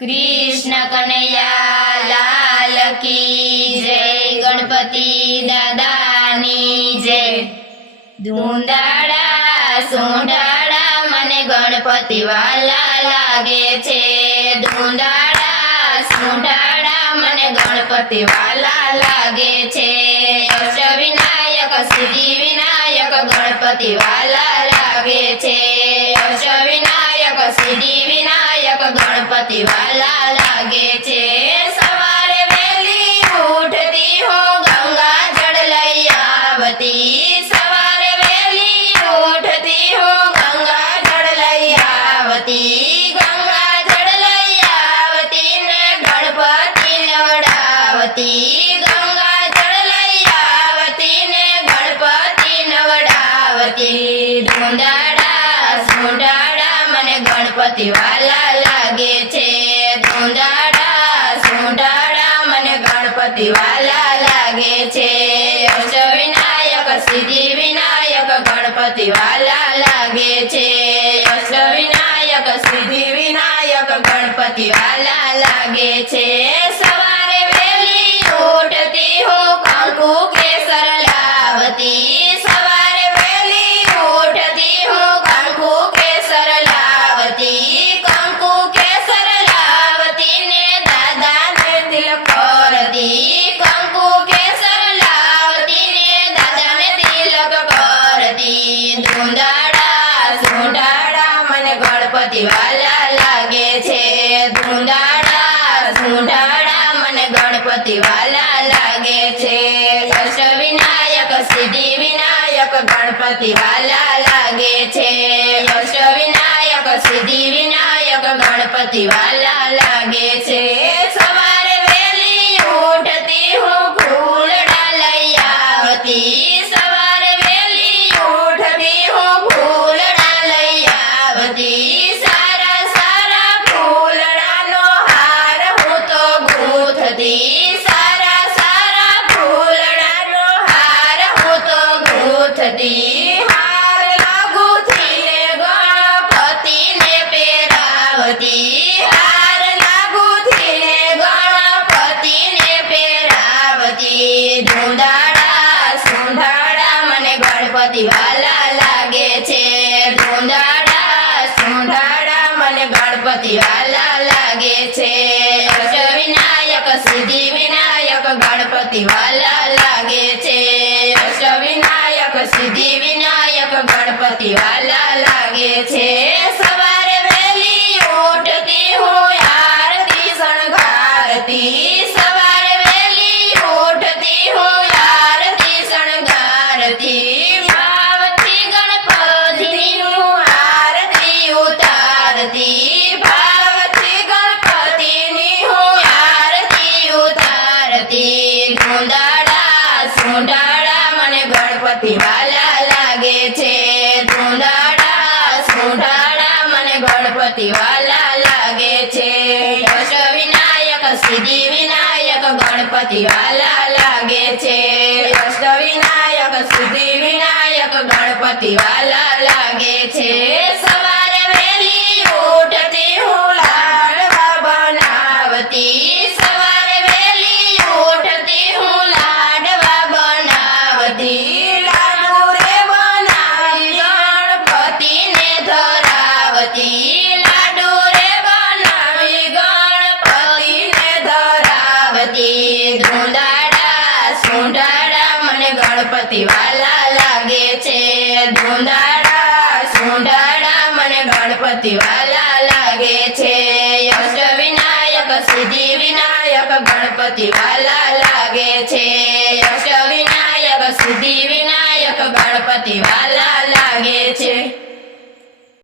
कृष्ण कन्हैया लाल की जय। गणपति दादानी जय। धूंधाड़ा सूंढाड़ा मने गणपति वाला लागे छे। धूंधाड़ा सूंढाड़ा मने गणपति वाला लागे छे। अष्टविनायक सिद्धि विनायक गणपति वाला लागे छे। अष्टविनायक सिद्धि विनायक गणपति वाला लागे छे। सवारे वेली उठती हो गंगा जल लई आवती। सवारे वेली उठती हो गंगा जल लई आवती। गंगा जल लई आवती ने गणपति नवडावती। गंगा जल लई आवती ने गणपति नवडावती। धूंधाड़ा सूंढाड़ा मने गणपति वाला लागे छे। धूंधाड़ा सूंढाड़ा मने गणपति वाला लागे छे। अष्टविनायक सिद्धि विनायक गणपति वाला लागे छे। अष्टविनायक सिद्धि विनायक गणपति वाला लागे छे। सवारे वेली उठती हो कंकु केसर लावती। सवारे वेली उठती हो कंकु केसर लावती। कंकु केसर लावती ने दादा ने तिलक करती। कंकु केसर लावती ने दादा ने तिलक करती। धूंधाड़ा सूंढाड़ा मने गणपति वाला लागे छे। धूंधाड़ा सूंढाड़ा मने गणपति वाला लागे छे। अष्टविनायक सिद्धि विनायक गणपति वाला लागे छे। अष्टविनायक सिद्धि विनायक गणपति वाला लागे छे। सवारे वेली उठती हो फूलड़ा लई आवती। सवारे वेली उठती हो फूलड़ा लई आवती। सारा सारा फूलड़ानो हार हूँ तो गूंथती। सारा सारा फूलड़ानो हार हूँ तो गूंथती। हार लागूथीने गणपतिने पेरावती। हार लागूथीने गणपतिने पेरावती। धूंधाड़ा सूंढाड़ा मने गणपति वाला लागे छे। धूंधाड़ा सूंढाड़ा मने गणपति वाला लागे छे। अष्टविनायक सिद्धि विनायक गणपति वाला लागे छे। अष्टविनायक सिद्धि विनायक गणपति वाला लागे छे। सवारे वेली उठती हो आरती शणगारती। सवारे वेली उठती हो आरती शणगारती। भावथी गणपतिनी हूँ आरती उतारती। भावथी गणपतिनी हूँ आरती उतारती। धूंधाड़ा सूंढाड़ा मने गणपति वाला लागे छे। धूंधाड़ा सूंढाड़ा मने गणपति वाला लागे छे। अष्टविनायक सिद्धि विनायक गणपति वाला लागे छे। अष्टविनायक सिद्धि विनायक गणपति वाला लागे छे। सवारे वेली उठती हूँ लाडवा बनावती। सवारे वेली उठती हूँ लाडवा बनावती। लाडू रे बनावी गणपतिने धरावती। लाडू रे बनावी गणपतिने धरावती। धूंधाड़ा सूंढाड़ा मने गणपति वाला लागे छे। धूंधाड़ा सूंढाड़ा मने गणपति वाला लागे छे। अष्टविनायक सिद्धि विनायक गणपति वाला लागे छे। अष्टविनायक सिद्धि विनायक गणपति वाला